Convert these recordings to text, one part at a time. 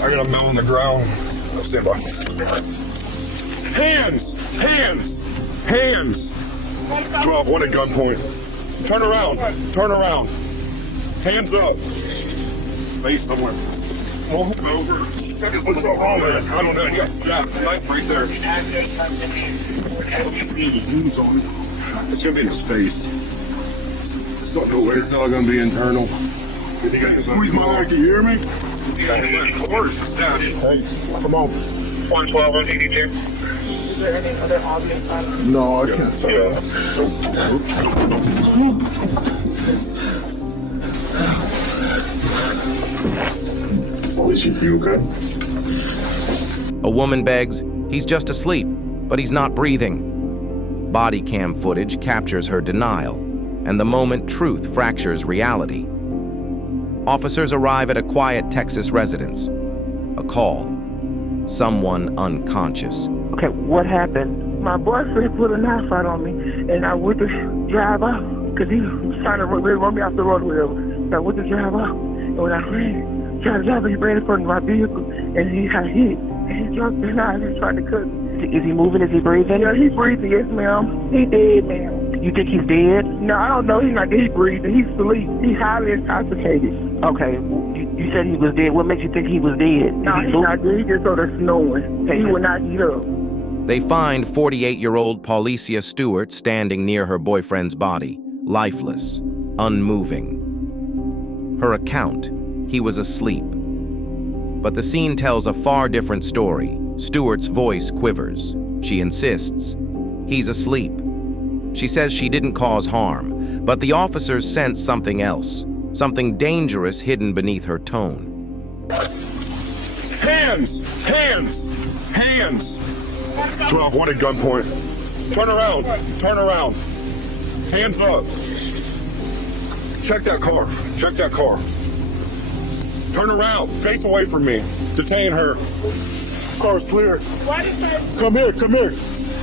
I got a mount on the ground. I'll stand by. Hands! Hands! Hands! 12, one at gunpoint. Turn around. Turn around. Hands up. Face somewhere. Hold over. Seconds, what's wrong with it? I don't know. You got stabbed. Knife right there. It's gonna be in his face. Just don't know where. It's all gonna be internal. Squeeze my leg, you hear me? Yeah, of course, stabbed. Hey, come on. 112 on 82. Is there any other obvious signs? No, I can't see that. Pauliszia, you okay? A woman begs, he's just asleep, but he's not breathing. Body cam footage captures her denial, and the moment truth fractures reality. Officers arrive at a quiet Texas residence. A call. Someone unconscious. Okay, what happened? My boyfriend put a knife out on me, and I went to drive out, because he was trying to run me off the road with him. So I went to drive out, and when I tried to drive out, he ran in front of my vehicle, and he got hit, and he dropped the knife, he was trying to cut me. Is he moving? Is he breathing? Yeah, he's breathing, yes, ma'am. He dead, ma'am. You think he's dead? No, I don't know. He's not dead. He's breathing. He's asleep. He's highly intoxicated. Okay, you said he was dead. What makes you think he was dead? No, he's not dead. He just started snoring. He would not eat up. They find 48-year-old Pauliszia Stewart standing near her boyfriend's body, lifeless, unmoving. Her account, he was asleep. But the scene tells a far different story. Stewart's voice quivers. She insists, he's asleep. She says she didn't cause harm, but the officers sense something else, something dangerous hidden beneath her tone. Hands! Hands! Hands! 12, one at gunpoint. Turn around. Turn around. Hands up. Check that car. Check that car. Turn around. Face away from me. Detain her. Car's clear. Come here. Come here.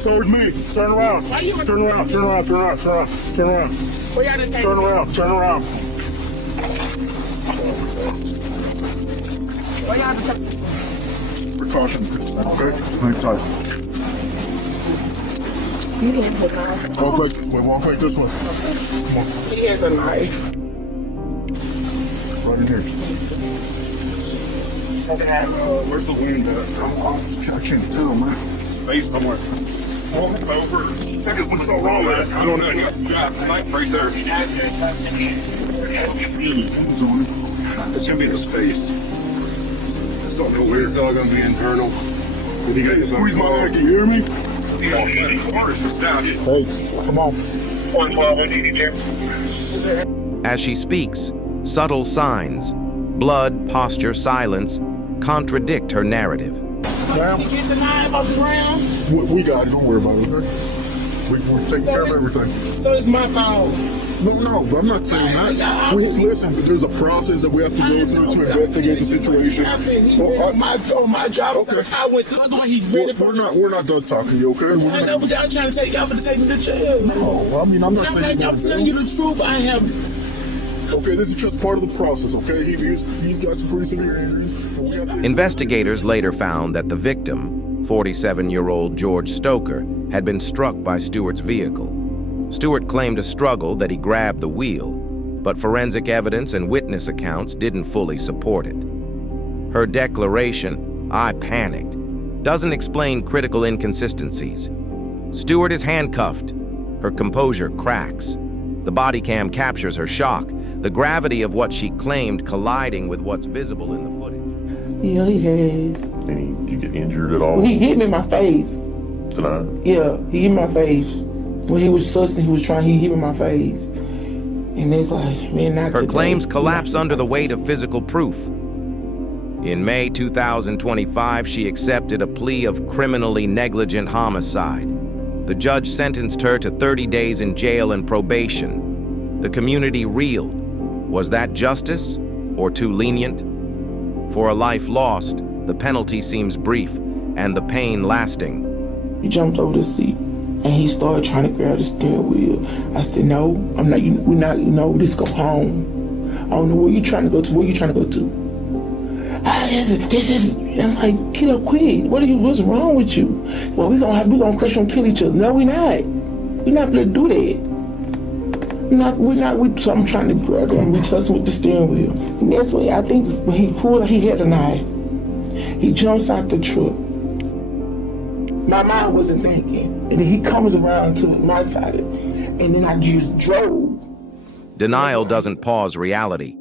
Towards me. Turn around. Turn around. Turn around. Turn around. Turn around. Turn around. Turn around. Turn around. Precaution. Okay? Hang tight. Walk like this one. Come on. He has a knife. Right in here. Where's the wound at? I can't tell, man. Face somewhere. Hold over. Seconds, what's wrong with it? I don't know. You got strapped. Knife right there. It's gonna be in his face. Just don't know where. It's all gonna be internal. Squeeze my leg, you hear me? Hey, come on. 112 on 82. As she speaks, subtle signs, blood, posture, silence, contradict her narrative. Ma'am? You get the knife off the ground? We got it. Don't worry about it, okay? We're taking care of everything. So it's my fault. No, I'm not saying that. Listen, there's a process that we have to go through to investigate the situation. My job. Okay. I went the other way. He's ready for. We're not done talking. You okay? I know, but y'all trying to take y'all to take me to jail. No, I mean I'm not saying. I'm telling you the truth. I have. Okay, this is just part of the process. Okay, he's got some pretty severe injuries. Investigators later found that the victim, 47-year-old George Stoker, had been struck by Stewart's vehicle. Stewart claimed a struggle that he grabbed the wheel, but forensic evidence and witness accounts didn't fully support it. Her declaration, "I panicked," doesn't explain critical inconsistencies. Stewart is handcuffed. Her composure cracks. The body cam captures her shock, the gravity of what she claimed colliding with what's visible in the footage. Yeah, he has. Did you get injured at all? He hit me in my face. Tonight? Yeah, he hit my face. When he was sussing, he hit me in my face. And it's like, man, not Her today. claims collapse under the weight of physical proof. In May 2025, she accepted a plea of criminally negligent homicide. The judge sentenced her to 30 days in jail and probation. The community reeled. Was that justice or too lenient? For a life lost, the penalty seems brief and the pain lasting. He jumped over the seat and he started trying to grab the steering wheel. I said, no, I'm not, we're not, let's go home. I don't know where you're trying to go to. Where you trying to go to? This is. I'm like, kill her quick. What's wrong with you? Well, we gonna crush and kill each other. No, we not. We're not gonna do that. So I'm trying to grab him. We tussle with the steering wheel. And that's when I think when he had a knife. He jumps out the truck. My mind wasn't thinking. And then he comes around to my side. And then I just drove. Denial doesn't pause reality.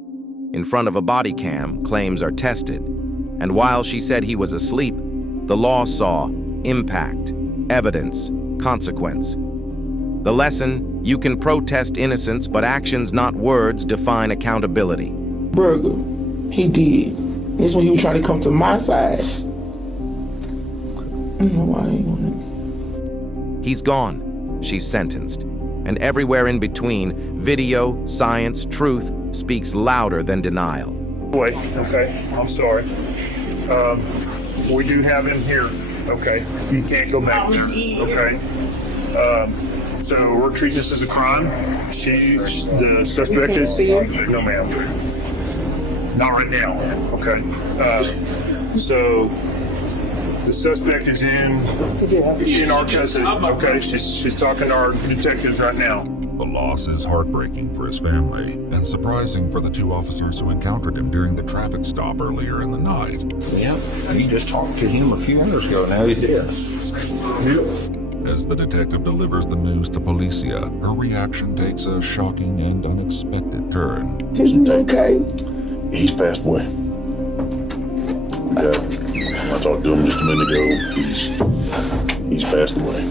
In front of a body cam, claims are tested. And while she said he was asleep, the law saw impact, evidence, consequence. The lesson: you can protest innocence, but actions, not words, define accountability. Burger, he did. That's when he was trying to come to my side. I don't know why he wanted. He's gone. She's sentenced. And everywhere in between, video, science, truth speaks louder than denial. Wait, okay, I'm sorry. We do have him here. Okay, you can't go back there. Okay. So we're treating this as a crime. The suspect is, no ma'am. Not right now, okay. So the suspect is in our custody. Okay, she's talking to our detectives right now. The loss is heartbreaking for his family and surprising for the two officers who encountered him during the traffic stop earlier in the night. Yeah, you just talked to him a few minutes ago. Now he's dead. As the detective delivers the news to Pauliszia, her reaction takes a shocking and unexpected turn. Is he okay? He's passed away. Yeah, I talked to him just a minute ago. He's passed away.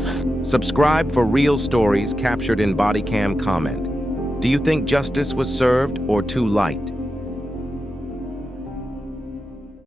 Subscribe for real stories captured in Bodycam comment. Do you think justice was served or too light?